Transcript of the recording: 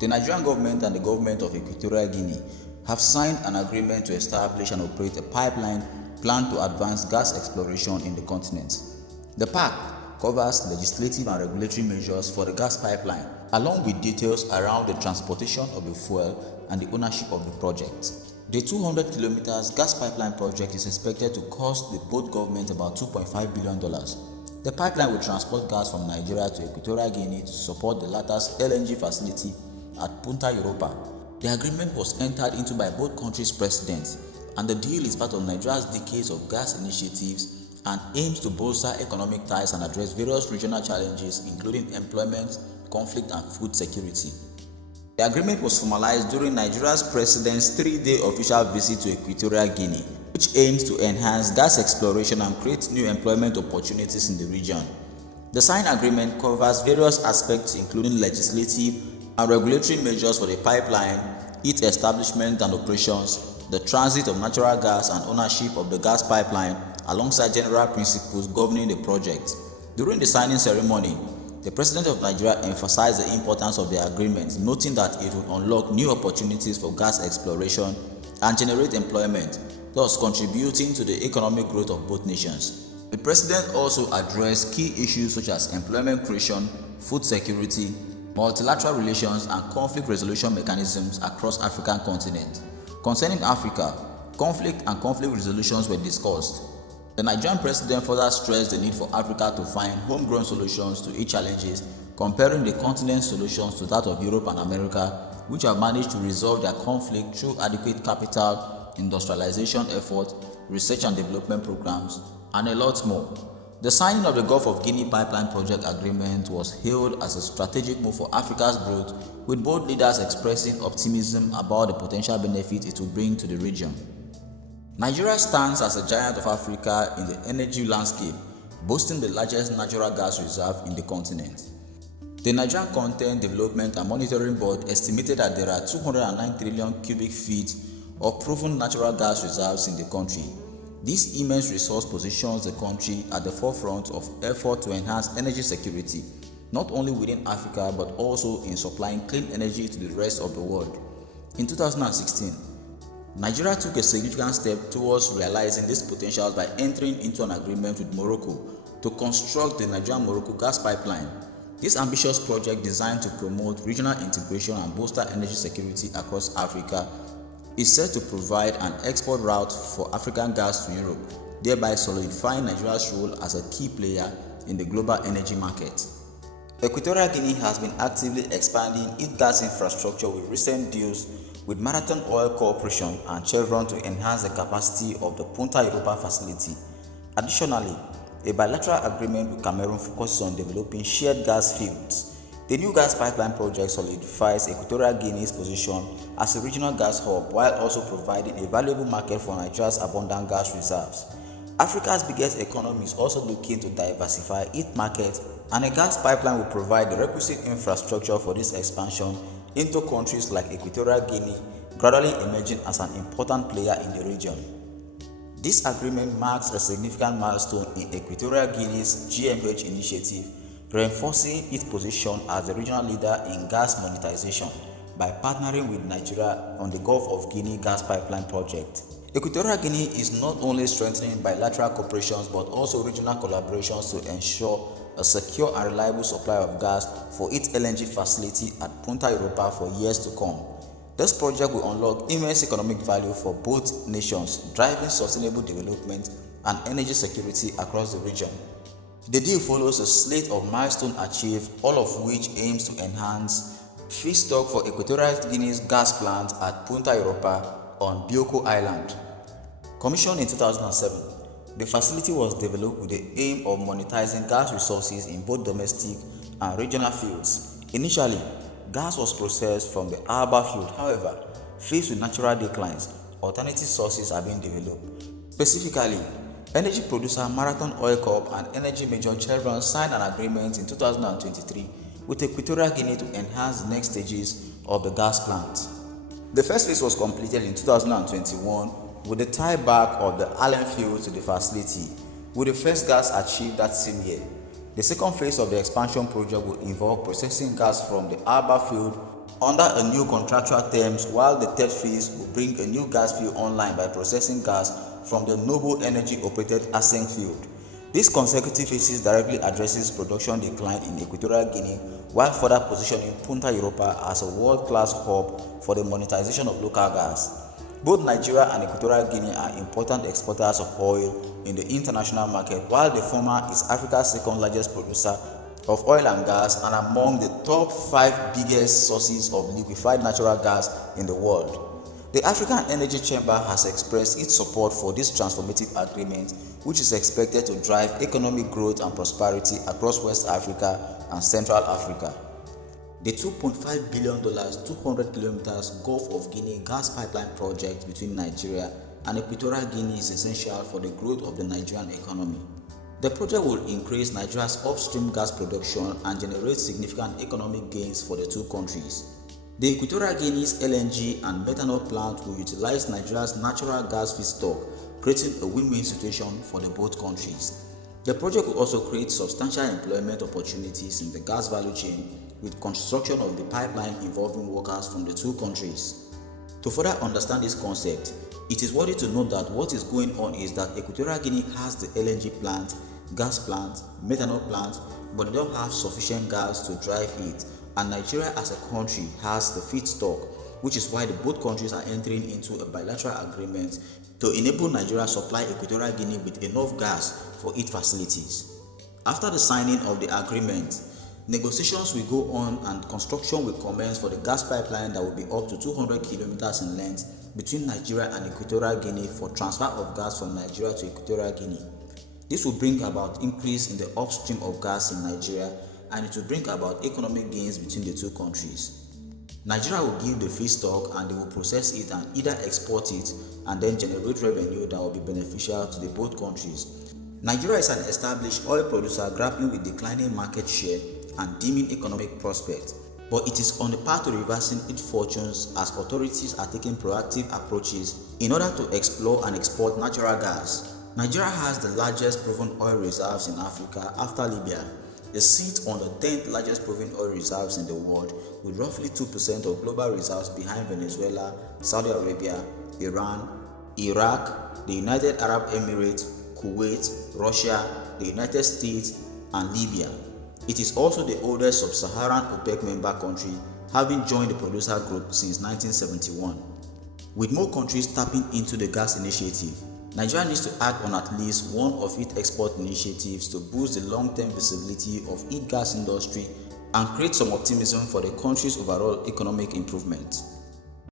The Nigerian government and the government of Equatorial Guinea have signed an agreement to establish and operate a pipeline planned to advance gas exploration in the continent. The pact covers legislative and regulatory measures for the gas pipeline, along with details around the transportation of the fuel and the ownership of the project. The 200 kilometers gas pipeline project is expected to cost the both governments about $2.5 billion. The pipeline will transport gas from Nigeria to Equatorial Guinea to support the latter's LNG facility at Punta Europa. The agreement was entered into by both countries' presidents, and the deal is part of Nigeria's decades of gas initiatives and aims to bolster economic ties and address various regional challenges including employment, conflict and food security. The agreement was formalized during Nigeria's president's 3-day official visit to Equatorial Guinea, which aims to enhance gas exploration and create new employment opportunities in the region. The signed agreement covers various aspects including legislative and regulatory measures for the pipeline, its establishment and operations, the transit of natural gas and ownership of the gas pipeline, alongside general principles governing the project. During the signing ceremony, the President of Nigeria emphasized the importance of the agreement, noting that it would unlock new opportunities for gas exploration and generate employment, thus contributing to the economic growth of both nations. The President also addressed key issues such as employment creation, food security, multilateral relations and conflict resolution mechanisms across African continent. Concerning Africa, conflict and conflict resolutions were discussed. The Nigerian president further stressed the need for Africa to find homegrown solutions to its challenges, comparing the continent's solutions to that of Europe and America, which have managed to resolve their conflict through adequate capital, industrialization efforts, research and development programs, and a lot more. The signing of the Gulf of Guinea Pipeline Project Agreement was hailed as a strategic move for Africa's growth, with both leaders expressing optimism about the potential benefit it will bring to the region. Nigeria stands as a giant of Africa in the energy landscape, boasting the largest natural gas reserve in the continent. The Nigerian Content Development and Monitoring Board estimated that there are 209 trillion cubic feet of proven natural gas reserves in the country. This immense resource positions the country at the forefront of efforts to enhance energy security, not only within Africa but also in supplying clean energy to the rest of the world. In 2016, Nigeria took a significant step towards realizing these potentials by entering into an agreement with Morocco to construct the Nigerian-Morocco gas pipeline. This ambitious project, designed to promote regional integration and bolster energy security across Africa, is set to provide an export route for African gas to Europe, thereby solidifying Nigeria's role as a key player in the global energy market. Equatorial Guinea has been actively expanding its gas infrastructure with recent deals with Marathon Oil Corporation and Chevron to enhance the capacity of the Punta Europa facility. Additionally, a bilateral agreement with Cameroon focuses on developing shared gas fields. The new gas pipeline project solidifies Equatorial Guinea's position as a regional gas hub while also providing a valuable market for Nigeria's abundant gas reserves. Africa's biggest economy is also looking to diversify its market, and a gas pipeline will provide the requisite infrastructure for this expansion into countries like Equatorial Guinea, gradually emerging as an important player in the region. This agreement marks a significant milestone in Equatorial Guinea's GMH initiative, reinforcing its position as the regional leader in gas monetization by partnering with Nigeria on the Gulf of Guinea gas pipeline project. Equatorial Guinea is not only strengthening bilateral cooperations but also regional collaborations to ensure a secure and reliable supply of gas for its LNG facility at Punta Europa for years to come. This project will unlock immense economic value for both nations, driving sustainable development and energy security across the region. The deal follows a slate of milestones achieved, all of which aims to enhance feedstock for Equatorial Guinea's gas plant at Punta Europa on Bioko Island. Commissioned in 2007, the facility was developed with the aim of monetizing gas resources in both domestic and regional fields. Initially, gas was processed from the Alba field. However, faced with natural declines, alternative sources are being developed. Specifically, energy producer Marathon Oil Corp and energy major Chevron signed an agreement in 2023 with Equatorial Guinea to enhance the next stages of the gas plant. The first phase was completed in 2021 with the tieback of the Allen field to the facility, with the first gas achieved that same year. The second phase of the expansion project will involve processing gas from the Alba field under a new contractual terms, while the third phase will bring a new gas field online by processing gas from the Noble Energy operated Aseng field. This consecutive phases directly addresses production decline in Equatorial Guinea while further positioning Punta Europa as a world-class hub for the monetization of local gas. Both Nigeria and Equatorial Guinea are important exporters of oil in the international market, while the former is Africa's second largest producer of oil and gas and among the top 5 biggest sources of liquefied natural gas in the world. The African Energy Chamber has expressed its support for this transformative agreement, which is expected to drive economic growth and prosperity across West Africa and Central Africa. The $2.5 billion 200 kilometers Gulf of Guinea gas pipeline project between Nigeria and Equatorial Guinea is essential for the growth of the Nigerian economy. The project will increase Nigeria's upstream gas production and generate significant economic gains for the two countries. The Equatorial Guinea's LNG and methanol plant will utilize Nigeria's natural gas feedstock, creating a win-win situation for the both countries. The project will also create substantial employment opportunities in the gas value chain, with construction of the pipeline involving workers from the two countries. To further understand this concept, it is worthy to note that what is going on is that Equatorial Guinea has the LNG plant, gas plant, methanol plant, but they don't have sufficient gas to drive it, and Nigeria as a country has the feedstock, which is why the both countries are entering into a bilateral agreement to enable Nigeria supply Equatorial Guinea with enough gas for its facilities. After the signing of the agreement, negotiations will go on and construction will commence for the gas pipeline that will be up to 200 kilometers in length between Nigeria and Equatorial Guinea for transfer of gas from Nigeria to Equatorial Guinea. This will bring about increase in the upstream of gas in Nigeria, and it will bring about economic gains between the two countries. Nigeria will give the feedstock and they will process it and either export it and then generate revenue that will be beneficial to the both countries. Nigeria is an established oil producer grappling with declining market share and dimming economic prospects, but it is on the path to reversing its fortunes as authorities are taking proactive approaches in order to explore and export natural gas. Nigeria has the largest proven oil reserves in Africa after Libya. It sits on the 10th largest proven oil reserves in the world, with roughly 2% of global reserves behind Venezuela, Saudi Arabia, Iran, Iraq, the United Arab Emirates, Kuwait, Russia, the United States, and Libya. It is also the oldest sub-Saharan OPEC member country, having joined the producer group since 1971. With more countries tapping into the gas initiative, Nigeria needs to act on at least one of its export initiatives to boost the long-term visibility of its gas industry and create some optimism for the country's overall economic improvement.